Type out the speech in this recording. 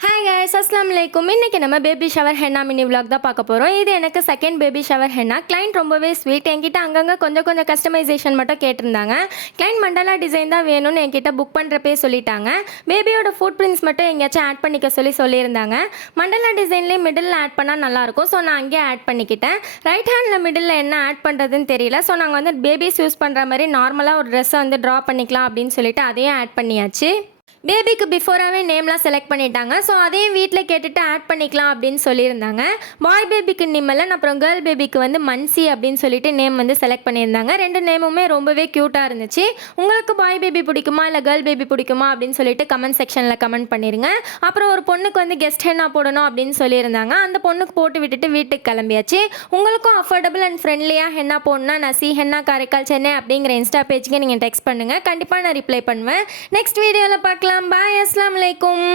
Hi guys, அஸ்ஸலாமு அலைக்கும். இன்னைக்கு நம்ம baby shower henna mini vlog தான் பார்க்க போகிறோம். இது எனக்கு second baby shower henna. Client ரொம்பவே ஸ்வீட். என்கிட்ட அங்கங்கே கொஞ்சம் கஸ்டமைசேஷன் மட்டும் கேட்டிருந்தாங்க. கிளைண்ட் மண்டலா டிசைன் தான் வேணும்னு என்கிட்ட புக் பண்ணுறப்பே சொல்லிட்டாங்க. பேபியோட ஃபுட் பிரிண்ட்ஸ் மட்டும் எங்கேயாச்சும் ஆட் பண்ணிக்க சொல்லியிருந்தாங்க. மண்டலா டிசைன்லேயே மிடில் ஆட் பண்ணால் நல்லாயிருக்கும். ஸோ நான் அங்கேயே ஆட் பண்ணிக்கிட்டேன். ரைட் ஹேண்டில் மிடில் என்ன ஆட் பண்ணுறதுன்னு தெரியல. ஸோ நாங்கள் வந்து பேபிஸ் யூஸ் பண்ணுற மாதிரி நார்மலாக ஒரு ட்ரெஸ்ஸை வந்து ட்ரா பண்ணிக்கலாம் அப்படின்னு சொல்லிட்டு அதையும் ஆட் பண்ணியாச்சு. பேபிக்கு பிஃபோராகவே நேம்லாம் செலக்ட் பண்ணிட்டாங்க. ஸோ அதையும் வீட்டில் கேட்டுட்டு ஆட் பண்ணிக்கலாம் அப்படின்னு சொல்லியிருந்தாங்க. பாய் பேபிக்கு நிம்மலன், அப்புறம் கேர்ள் பேபிக்கு வந்து மன்சி அப்படின்னு சொல்லிட்டு நேம் வந்து செலக்ட் பண்ணியிருந்தாங்க. ரெண்டு நேமுமே ரொம்பவே க்யூட்டாக இருந்துச்சு. உங்களுக்கு பாய் பேபி பிடிக்குமா இல்லை கேர்ள் பேபி பிடிக்குமா அப்படின்னு சொல்லிட்டு கமெண்ட் செக்ஷனில் கமெண்ட் பண்ணிடுங்க. அப்புறம் ஒரு பொண்ணுக்கு வந்து கெஸ்ட் ஹென்னா போடணும் அப்படின்னு சொல்லியிருந்தாங்க. அந்த பொண்ணுக்கு போட்டு விட்டுட்டு வீட்டுக்கு கிளம்பியாச்சு. உங்களுக்கும் அஃபோர்டபுள் அண்ட் ஃப்ரெண்ட்லியாக ஹென்னா போடணும்னா நசி ஹென்னா காரைக்கால் சென்னை அப்படிங்கிற இன்ஸ்டா பேஜுக்கு நீங்கள் டெக்ஸ்ட் பண்ணுங்கள். கண்டிப்பாக நான் ரிப்ளை பண்ணுவேன். நெக்ஸ்ட் வீடியோவில் பார்க்கலாம். பாய். அஸ்ஸலாமு அலைக்கும்.